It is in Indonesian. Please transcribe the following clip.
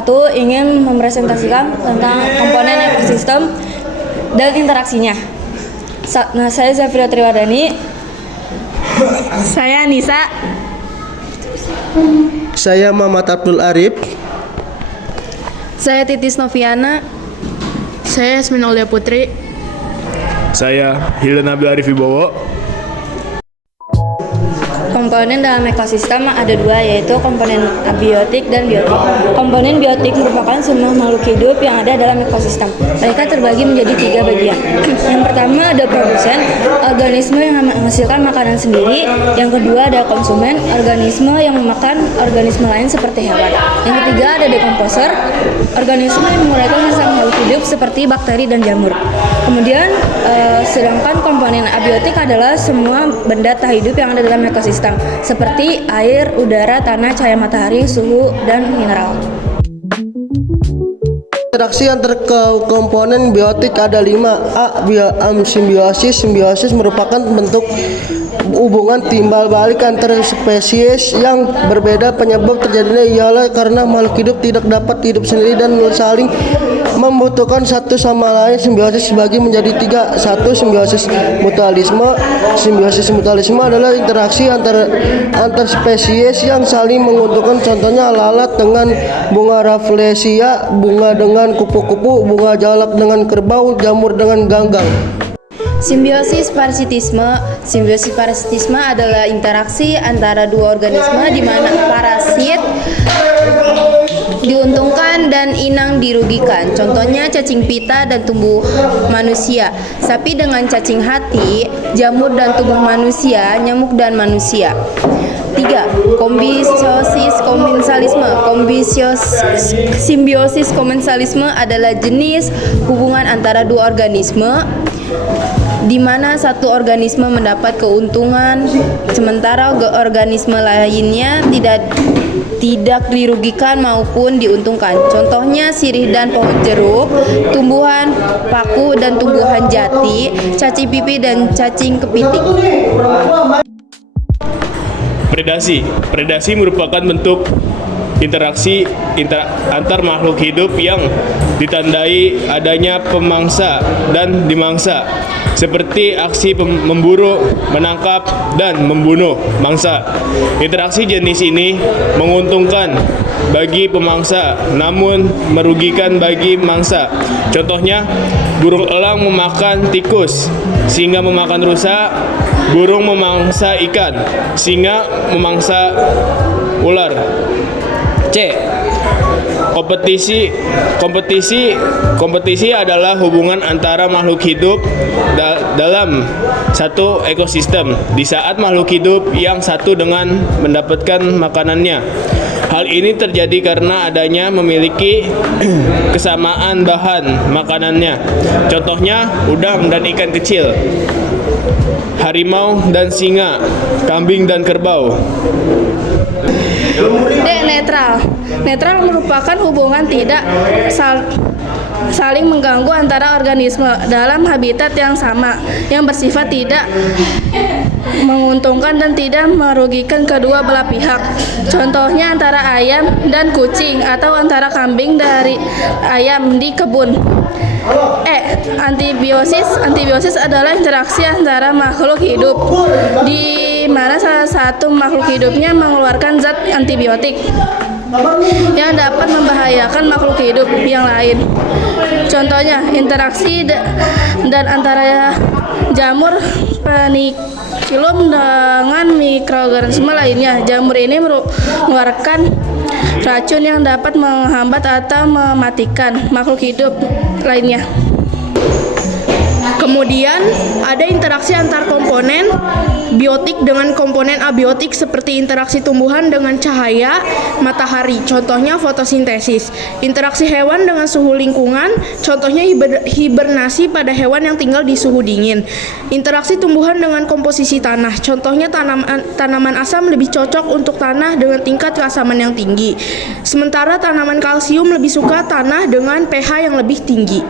satu ingin mempresentasikan tentang komponen ekosistem dan interaksinya. Nah, saya Zafira Triwardani. Saya Nisa. Saya Muhammad Abdul Arif. Saya Titis Noviana. Saya Yasmin Aulia Putri. Saya Hilda Nabil Arif Wibowo. Komponen dalam ekosistem ada dua, yaitu komponen abiotik dan biotik. Komponen biotik merupakan semua makhluk hidup yang ada dalam ekosistem. Mereka terbagi menjadi 3 bagian. Yang pertama ada produsen, organisme yang menghasilkan makanan sendiri. Yang kedua ada konsumen, organisme yang memakan organisme lain seperti hewan. Yang ketiga ada dekomposer, organisme yang menguraikan sisa makhluk hidup seperti bakteri dan jamur. Kemudian sedangkan komponen abiotik adalah semua benda tak hidup yang ada dalam ekosistem, seperti air, udara, tanah, cahaya matahari, suhu, dan mineral. Interaksi antar komponen biotik ada 5. Simbiosis. Simbiosis merupakan bentuk hubungan timbal balik antar spesies yang berbeda. Penyebab terjadinya ialah karena makhluk hidup tidak dapat hidup sendiri dan saling membutuhkan satu sama lain. Simbiosis dibagi menjadi 3. 1. Simbiosis mutualisme. Simbiosis mutualisme adalah interaksi antar spesies yang saling menguntungkan. Contohnya lalat dengan bunga rafflesia, bunga dengan kupu-kupu, bunga jalak dengan kerbau, jamur dengan ganggang. Simbiosis parasitisme. Simbiosis parasitisme adalah interaksi antara dua organisme di mana parasit diuntungkan dan inang dirugikan. Contohnya cacing pita dan tubuh manusia, sapi dengan cacing hati, jamur dan tubuh manusia, nyamuk dan manusia. 3. Kombiosis komensalisme. Simbiosis komensalisme adalah jenis hubungan antara dua organisme di mana satu organisme mendapat keuntungan sementara organisme lainnya tidak dirugikan maupun diuntungkan. Contohnya sirih dan pohon jeruk, tumbuhan paku dan tumbuhan jati, cacing pipi dan cacing kepiting. Predasi merupakan bentuk interaksi antar makhluk hidup yang ditandai adanya pemangsa dan dimangsa, seperti aksi memburu, menangkap, dan membunuh mangsa. Interaksi jenis ini menguntungkan bagi pemangsa namun merugikan bagi mangsa. Contohnya, burung elang memakan tikus sehingga memakan rusa, burung memangsa ikan sehingga memangsa ular. C. Kompetisi adalah hubungan antara makhluk hidup dalam satu ekosistem di saat makhluk hidup yang satu dengan mendapatkan makanannya. Hal ini terjadi karena adanya memiliki kesamaan bahan makanannya. Contohnya udang dan ikan kecil, harimau dan singa, kambing dan kerbau. D. Netral. Netral merupakan hubungan tidak saling mengganggu antara organisme dalam habitat yang sama, yang bersifat tidak menguntungkan dan tidak merugikan kedua belah pihak. Contohnya antara ayam dan kucing atau antara kambing dari ayam di kebun. E. Antibiosis adalah interaksi antara makhluk hidup di mana salah satu makhluk hidupnya mengeluarkan zat antibiotik yang dapat membahayakan makhluk hidup yang lain. Contohnya interaksi dan antara jamur penicillium dengan mikroorganisme lainnya. Jamur ini mengeluarkan racun yang dapat menghambat atau mematikan makhluk hidup lainnya. Kemudian ada interaksi antar komponen biotik dengan komponen abiotik seperti interaksi tumbuhan dengan cahaya matahari, contohnya fotosintesis. Interaksi hewan dengan suhu lingkungan, contohnya hibernasi pada hewan yang tinggal di suhu dingin. Interaksi tumbuhan dengan komposisi tanah, contohnya tanaman asam lebih cocok untuk tanah dengan tingkat keasaman yang tinggi. Sementara tanaman kalsium lebih suka tanah dengan pH yang lebih tinggi.